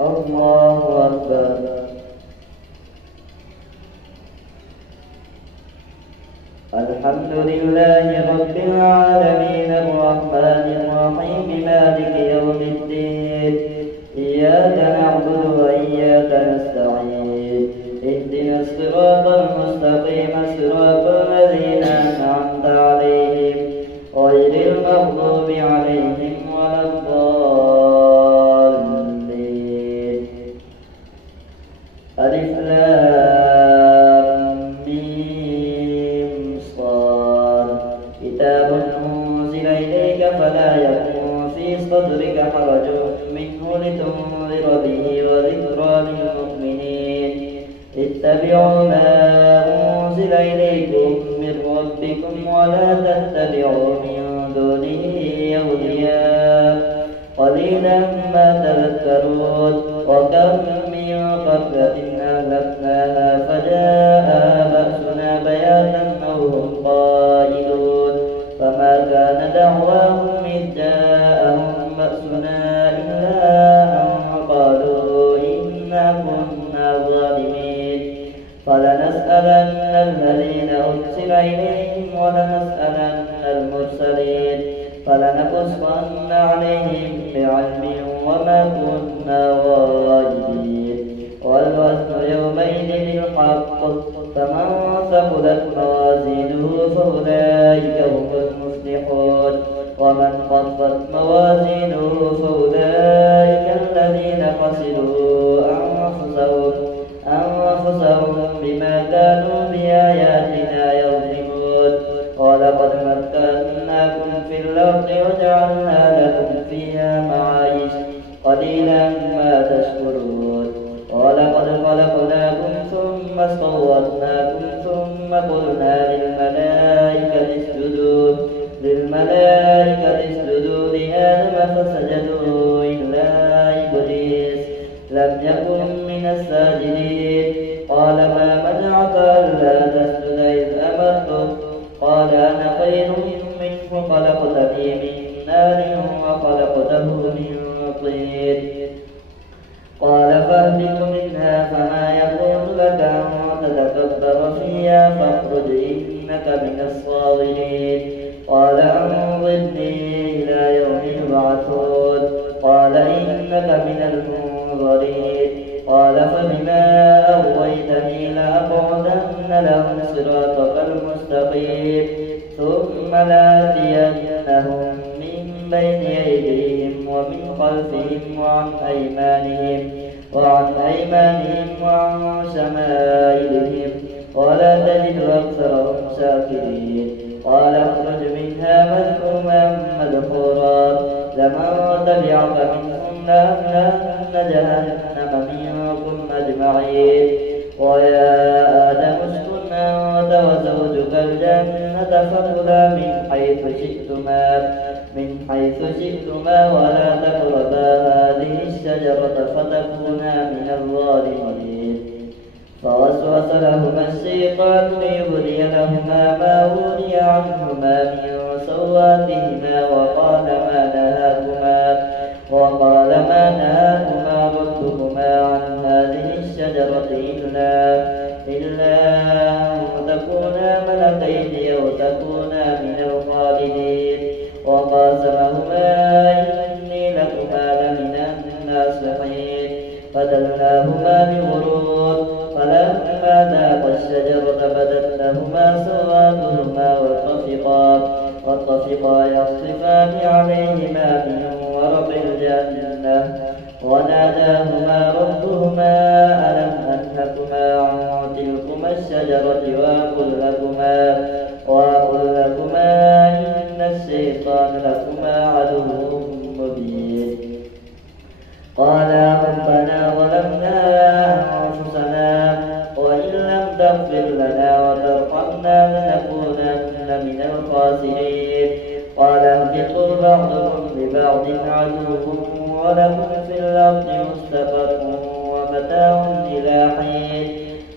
الله أكبر. الحمد لله رب العالمين الرحمن الرحيم مالك يوم الدين إياك نعبد وإياك نستعين اهدنا الصراط المستقيم صراط الذين أنعمت عليهم غير المغضوب عليهم ولا الضالين. ألف لام ميم صاد كتاب أنزل إليك فلا يكن في صدرك حرج منه لتنذر به وذكرى للمؤمنين. اتبعوا ما أنزل إليكم من ربكم ولا تتبعوا من دونه أولياء قليلا ما تذكرون. وكم من قرية أهلكناها فجاءها بأسنا بياتا أو هم قائلون فما كان دعواهم إذ جاءهم بأسنا إلا أن قالوا إنا كنا ظالمين. فلنسألن الذين أرسل إليهم ولنسألن المرسلين فلنقصن عليهم بعلم وما كنا غائبين. والوزن يومئذ الحق فمن ثقلت موازينه فأولئك هم المفلحون ومن خفت موازينه فأولئك الذين خسروا أنفسهم بما كانوا بآياتنا يظلمون. ولقد مكناكم في الأرض وجعلنا لكم فيها معايش قليلا ما تشكرون. ولقد خلقناكم ثم صورناكم ثم قلنا للملائكة اسجدوا لآدم فسجدوا إلا إبليس لم يكن من الساجدين. قال ما منعك ألا تسجد إذ أمرتك؟ قال أنا خير منه خلقتني من نار وخلقته من طين. قال فاهبط منها فما يكون لك أن تتكبر فيها فاخرج إنك من الصاغرين. قال أنظرني إلى يوم يبعثون. قال إنك من المنظرين. قال فبما أغويتني لأقعدن لهم صراطك المستقيم ثم لآتينهم من بين أيديهم ومن خلفهم وعن أيمانهم وعن شمائلهم ولا تجد أكثرهم شاكرين. قال اخرج منها مذءوما مدحورا لمن تبعك منهم لأملأن جهنم منكم أجمعين. ويا آدم اسكن أنت وزوجك الجنة فكلا من حيث شئتما ولا تقربا هذه الشجرة فتكونا من الظالمين. فوسوس لهما الشيطان ليبدي لهما ما وري عنهما من سواتهما وقال ما نهاكما ربكما عن هذه الشجرة إلا أن تكونا ملكين أو تكونا من الخالدين. وقاسمهما إني لكما لمن الناصحين. فدلناهما بغرور فلما ذاقا الشجرة بدت لهما سواتهما وطفقا يخصفان عليهما من ورق الجنة. وناداهما ربهما ألم أنهكما عن تلكما الشجرة وأقل لكما إن الشيطان لكما عدو مبين. قالا ربنا ظلمنا أنفسنا وإن لم تغفر لنا وترحمنا لنكونن من الخاسرين. قال اهبطوا بعضكم لبعض عدو ولكم في الأرض مستقر ومتاع إلى حين.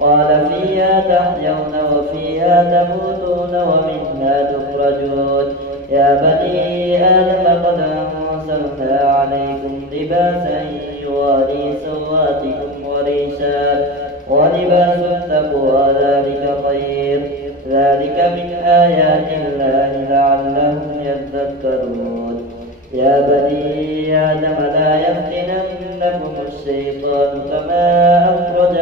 قال فيها تحيون وفيها تموتون ومنها تخرجون. يا بني آدم قد أنزلنا عليكم لباسا يواري سواتكم وريشا ولباس التقوى ذلك خير ذلك من آيات الله لعلهم يذكرون يا بني آدم لا يفتننكم الشيطان كما أخرج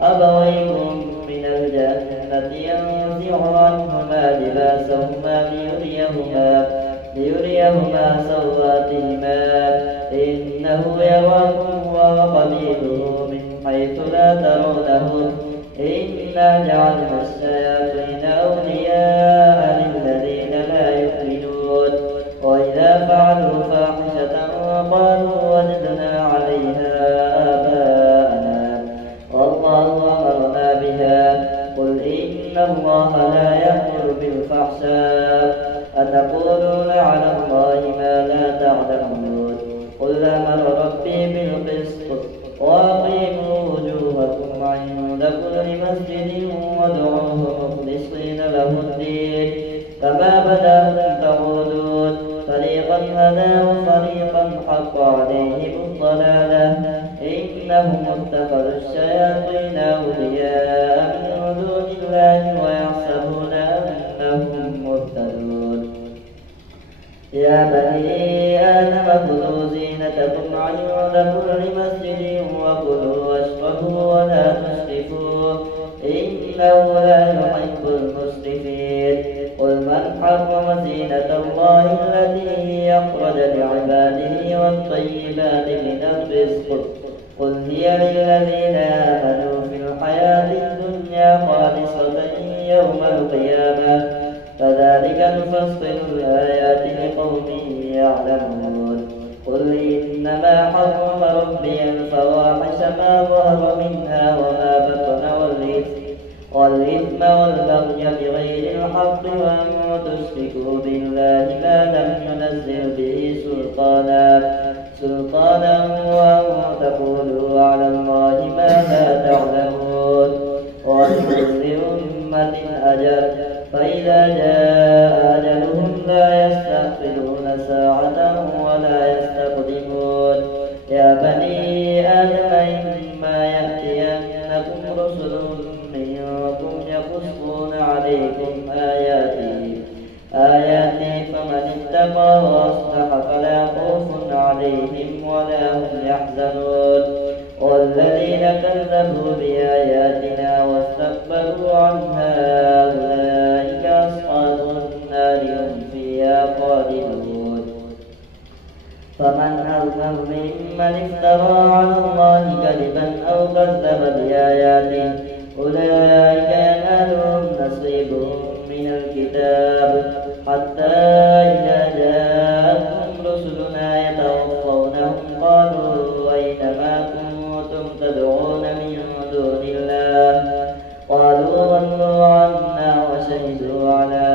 أبويكم من الجنة ينزع عنهما لباسهما ليريهما سواتهما إنه يراكم وقبيله من حيث لا ترونهم إنا جعلنا الشياطين أولياء للذين لا يؤمنون وإذا فعلوا فاحشة قالوا وجدنا عليها آباءنا والله أمرنا بها قل إن الله لا يأمر بالفحشاء أتقولون على الله ما لا تعلمون قل أمر ربي بالقسط وأقيموا وجوهكم عند كل مسجد وادعوه مخلصين له الدين كما بدأتم تعودون فريقا هدى وفريقا حق عليهم الضلالة إنهم اتخذوا الشياطين أولياء من دون الله ويحسبون أنهم مهتدون يا بني آدم خذوا زينتكم عند كل مسجد وكلوا واشربوا ولا تسرفوا إنه لا يحب المسرفين قل من حرم زينة الله التي أخرج لعباده والطيبات من الرزق قل هي للذين آمنوا في الحياة الدنيا خالصة يوم القيامة كذلك نفصل الآيات لقوم يعلمون قل إنما حرم ربي الفواحش ما ظهر منها وما بطن والإثم والبغي بغير الحق وأن تشركوا بالله ما لم ينزل به سلطانا وأن تقولوا على الله ما لا تعلمون ولكل أمة أجل فإذا جاء أجلهم لا يستأخرون ساعة ولا يستقدمون يا بني آدم إما يأتينكم رسل منكم يقصون عليكم آياتي فمن اتقى وأصلح فلا خوف عليهم ولا هم يحزنون والذين كذبوا بآياتنا واستكبروا عنها أولئك أصحاب النار هم فيها خالدون فمن أظلم ممن افترى على الله كذبا أو كذب بآياته أولئك ينالهم نصيبهم من الكتاب حتى إذا جاءتهم رسلنا يتوفونهم قالوا أين ما كنتم تدعون من دون الله قالوا ضلوا عنا وشهدوا على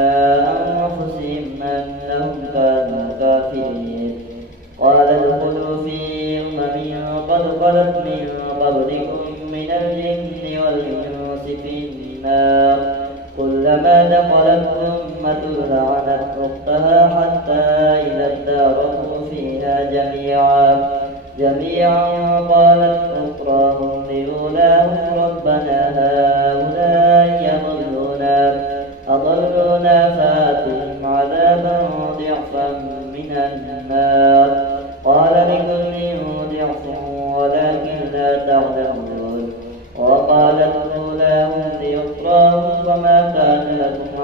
أنفسهم أنهم كانوا كافرين قال ادخلوا في قد خلت من قبلكم من الجن والإنس في النار كلما دخلت أمة لعنت أختها حتى إذا اداركوا فيها جميعا قالت أخراهم لأولاهم ربنا هؤلاء أضلونا فآتهم عذابا ضعفا من النار قال لكل ضعف ولكن لا تعلمون وقالت أولاهم لأخراهم فما كان لكم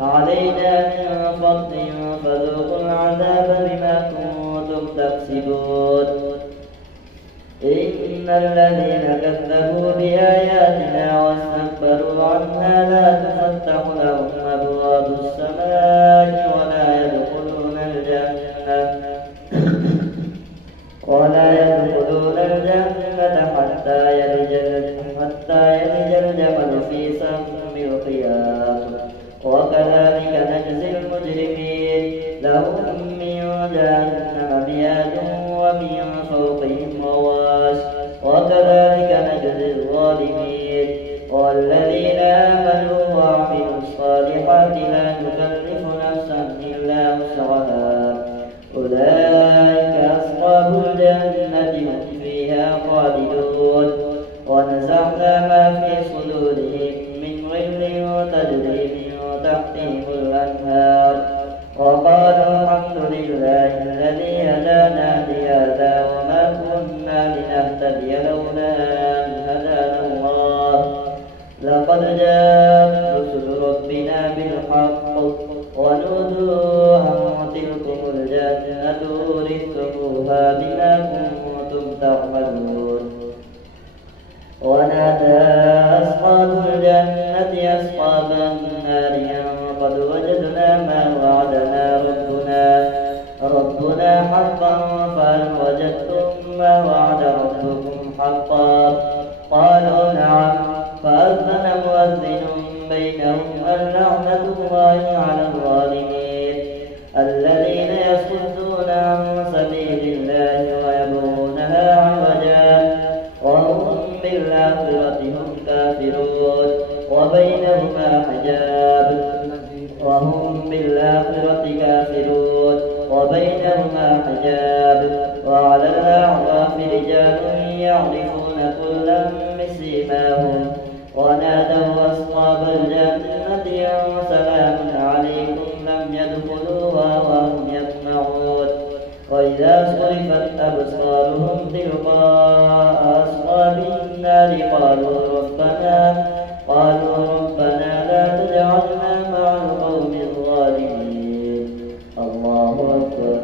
علينا من فضل فذوقوا العذاب بما كنتم تكسبون إن الذين كذبوا بآياتنا واستكبروا عنها لا تفتح لهم أبواب السماء ولا يدخلون الجنة حتى يلج الجمل في سم الخياط وكذلك نجزي المجرمين لهم من جهنم مهاد ومن فوقهم غواش وكذلك نجزي الظالمين والذين آمنوا وعملوا الصالحات لا نكلف نفسا إلا وسعها أولئك أصحاب الجنة وبينهما حجاب وعلى الأعراف رجال يعرفون كلا بسيماهم ونادوا أصحاب الجنة أن سلام عليكم لم يدخلوها وهم يطمعون وإذا صرفت أبصارهم تلقاء أصحاب النار قالوا ربنا لا تجعلنا مع القوم الظالمين. الله أكبر.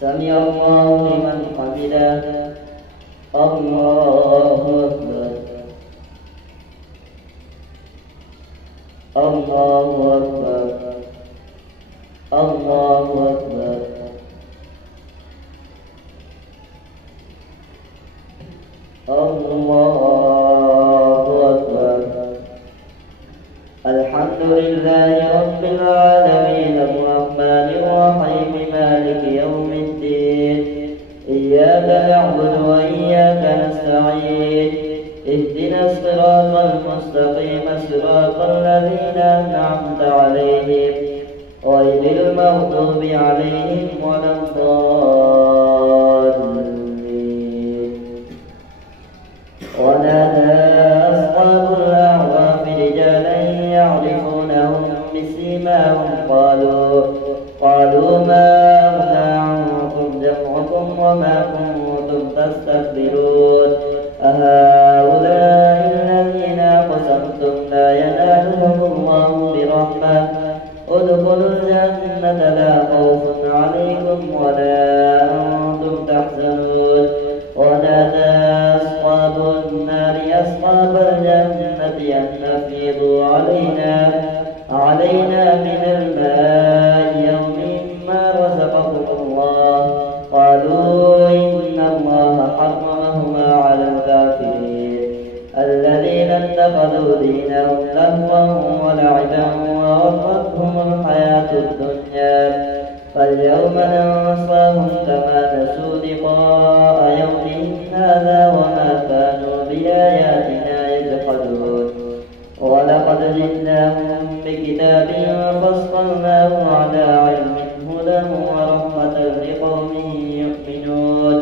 سمع الله لمن حمده. الله أكبر. الله أكبر. الله أكبر. الله أكبر. الحمد لله رب العالمين الرحمن الرحيم مالك يوم الدين إياك نعبد وإياك نستعين اهدنا الصراط المستقيم صراط الذين أنعمت عليهم غير المغضوب عليهم ولا الضالين. ونادى أصحاب الأعراف رجالا يعرفونهم بسيماهم قالوا ما أغنى عنكم جمعكم وما كنتم تستكبرون أهؤلاء الذين أقسمتم لا ينالهم الله برحمة ادخلوا الجنة لا خوف عليكم ولا أنتم تحزنون. ونادى أصحاب النار أصحاب الجنة أن أفيضوا علينا من الماء يوم ما رزقكم الله قالوا إن الله حرمهما على الكافرين الذين اتخذوا دينهم لهوا ولعبا وغرتهم الحياة الدنيا فاليوم ننساهم كما نسوا لقاء يومهم هذا وما كانوا بآياتنا يجحدون. ولقد جئناهم بكتاب فصلناه على علم هدى ورحمة لقوم يؤمنون.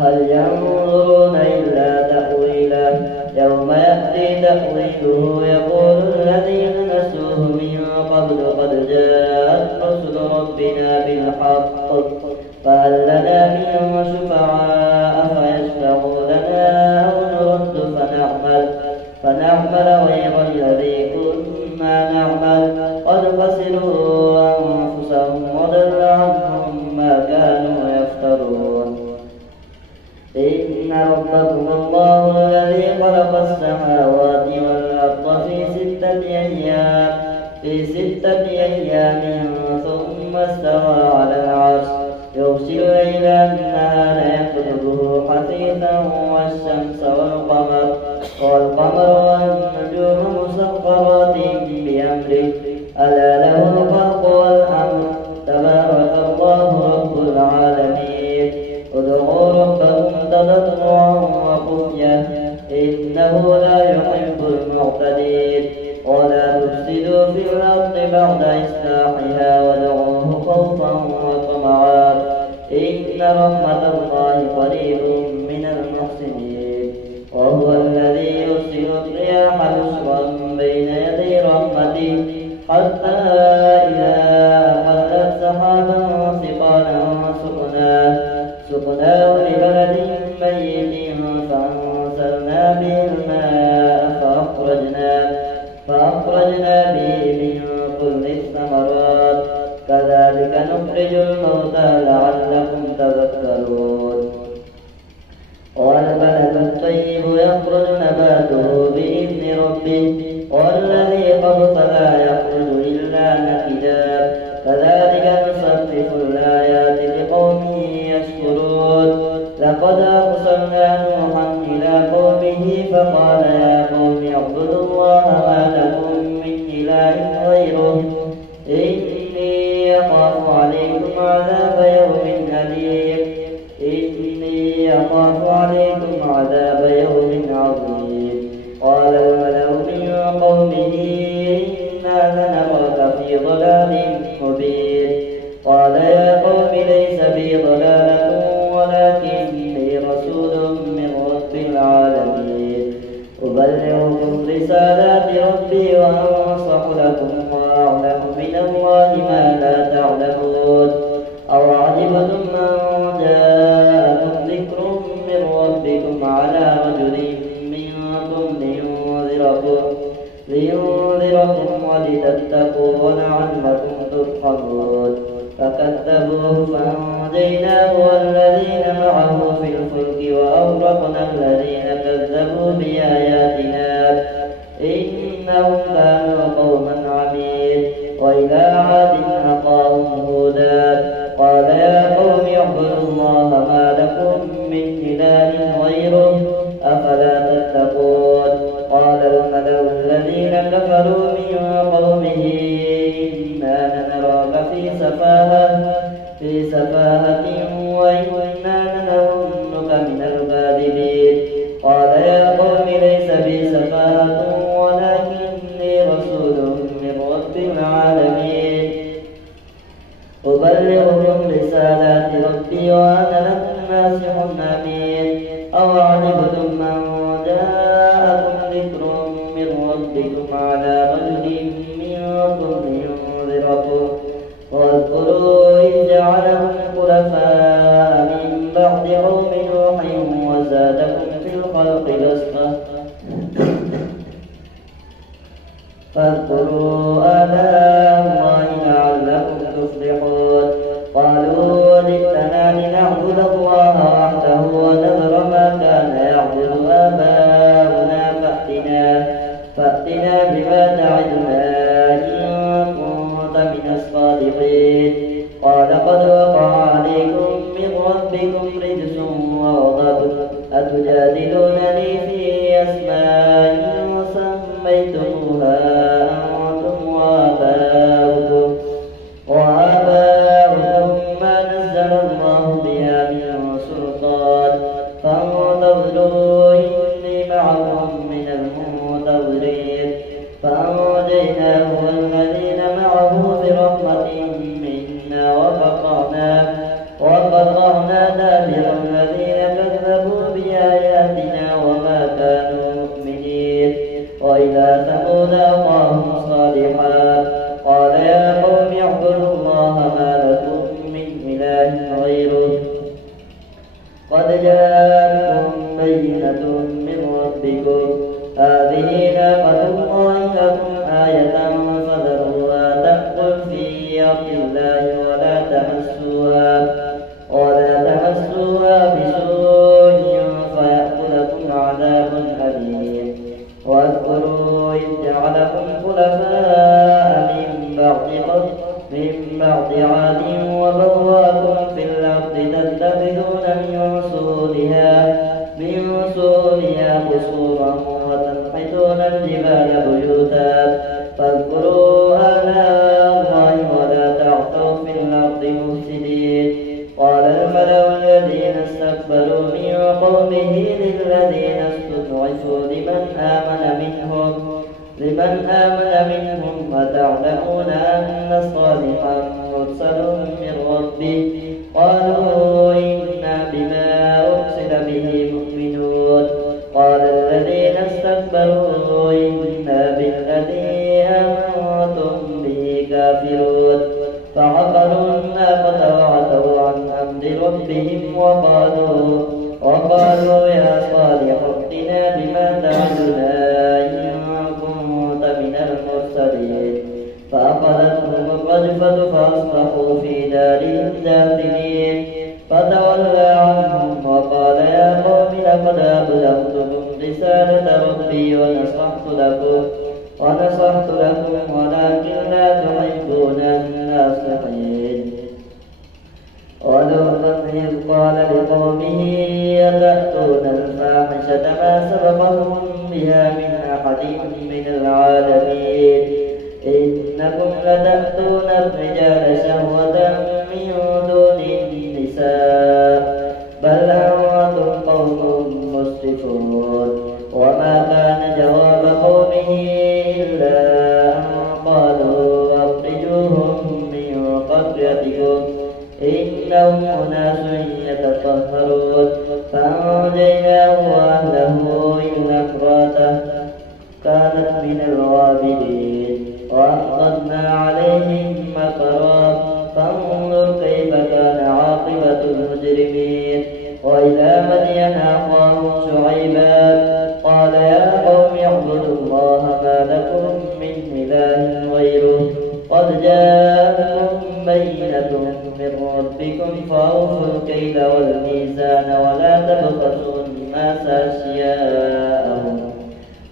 هل ينظرون إلا تأويله يوم يأتي تأويله يقول الذين نسوه من قبل قد جاءت رسل ربنا بالحق فهل لنا من شفعاء فيشفعوا لنا أو نرد فنعمل غير الذي كنا نعمل قد خسروا أنفسهم وضل عنهم ما كانوا يفترون. إن ربكم الله الذي خلق السماوات والأرض في ستة أيام ثم استوى على العرش يغشي الليل النهار يطلبه حثيثا والشمس والقمر والنجوم مسخرات بأمره ألا له الخلق والأمر تبارك الله رب العالمين. ادعوا ربكم تضرعا وخفية إنه لا يحب المعتدين. ولا تفسدوا في الأرض بعد إصلاحها وادعوه خوفا وطمعا إن رحمة الله قريب من المحسنين. وهو الذي يرسل الرياح بشرا بين يدي رحمته حتى إذا أخذت سحابا ثقالا سقناه لبلد ميت فأنزلنا به الماء فأخرجنا به من كل الثمرات كذلك نخرج الموتى لعلكم تذكرون. والبلد الطيب يخرج نباته بإذن ربه والذي خبث لا يخرج إلا نكدا كذلك نصرف الآيات لقوم يشكرون. لقد أرسلنا نوحا إلى قومه فقال يا قوم اعبدوا الله ما لكم من إله غيره إني أخاف عليكم عذاب يوم أليم. قال الملأ من قومه إنا لنراك في ضلال عاد أخاهم هودا قال يا قوم اعبدوا الله ما لكم من إله غيره أفلا تتقون قال الملأ الذين كفروا من قومه إنا لنراك في سفاهة وإنا لنظنك من الكاذبين قال يا قوم ليس بي سفاهة ولكني رسول من رب العالمين أبلغكم رسالات ربي وأنا لكم ناصح أمين أوعجبتم من جاءكم ذكر من ربكم على رجل منكم لينذركم واذكروا إذ جعلكم خلفاء من بعد قوم نوح وزادكم في الخلق بسطة فاذكروا آلاء الله لعلكم تفلحون قالوا جئتنا لنعبد الله وحده ونذر ما كان يعبد آباؤنا فأتنا بما تعدنا إن كنت من الصادقين قال قد وقع عليكم من ربكم رجس وغضب أتجادلونني في أسماء سميتموها أنتم وآباؤكم ما نزل الله بها من سلطان فانتظروا إني معكم من المنتظرين فأنجيناه والذين معه برحمة منا وقطعنا دابر الذين كذبوا بآياتنا وما كانوا مؤمنين وإلى ثمود أخاهم صالحا قال يا قوم اعبدوا الله ما لكم من إله غيره قد جاءتكم بينة من ربكم هذه ناقة الله لكم آية فذروها تأكل في أرض الله ولا تمسوها بسوء فيأخذكم عذاب أليم واذكروا إذ جعلكم خلفاء من بعد عاد وبواكم في الأرض تتخذون من سورها قصورا وتنحتون الجبال بيوتا فاذكروا آلاء الله ولا تعثوا في الأرض مفسدين قال الملأ الذين استكبروا من قومه للذين استضعفوا لمن آمن منهم وتعلمون أن صالحا مرسل من ربه قالوا إنا بما أرسل به مؤمنون قال الذين استكبروا إنا بالذي أنتم به كافرون فعقروا الناقة وعتوا عن أمر ربهم وقالوا يا صالح ائتنا بما تعدنا إن كنت من المرسلين فأخذتهم الرجفة فأصبحوا في دارهم جاثمين فتولى عنهم وقال يا قوم لقد أبلغتكم رسالة ربي ونصحت لكم ولكن لا تحبون الناصحين ولوطا إذ قال لقومه أتأتون الفاحشة ما سبقكم بها من أحد من العالمين إنكم لتأتون الرجال شهوة من دون النساء بل أنتم قوم مسرفون وما كان جواب قومه إلا أن قالوا أخرجوهم من قريتكم إنهم أناس يتطهرون فأنجيناه وأهله إلا امرأته كانت من الغابرين وأمطرنا عليهم مطرا فانظر كيف كان عاقبة المجرمين وإلى مدين أخاهم شعيبا قال يا قوم اعبدوا الله ما لكم من إله غيره قد جاءتكم بينة من ربكم فأوفوا الكيل والميزان ولا تبخسوا الناس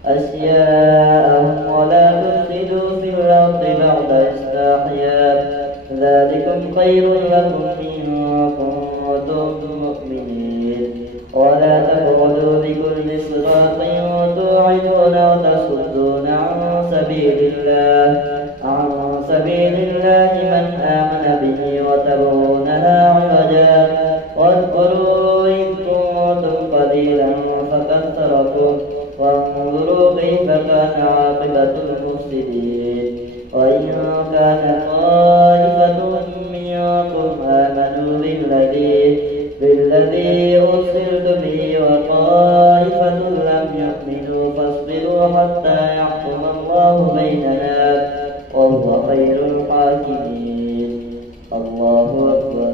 أشياءهم ولا تفسدوا في الأرض بعد إصلاحها ذلكم خير لكم إن كنتم مؤمنين. ولا تقعدوا بكل صراط توعدون وتصدون عن سبيل الله من آمن به وتبغونها عوجا. واذكروا إذ كنتم قليلا فكثركم وانظروا كيف كان عاقبة المفسدين. وإن كان طائفة منكم آمنوا بالذي أرسلت به وطائفة لم يؤمنوا فاصبروا حتى يحكم الله بيننا وهو خير الحاكمين. الله أكبر.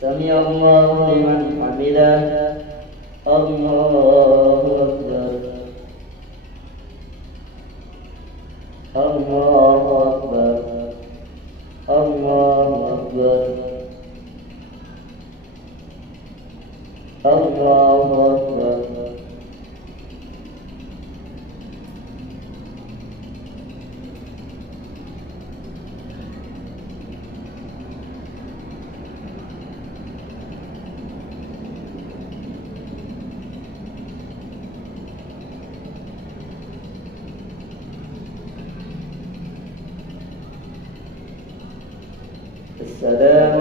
سمع الله لمن حمده. الله أكبر. الله أكبر. الله أكبر. الله أكبر. السلام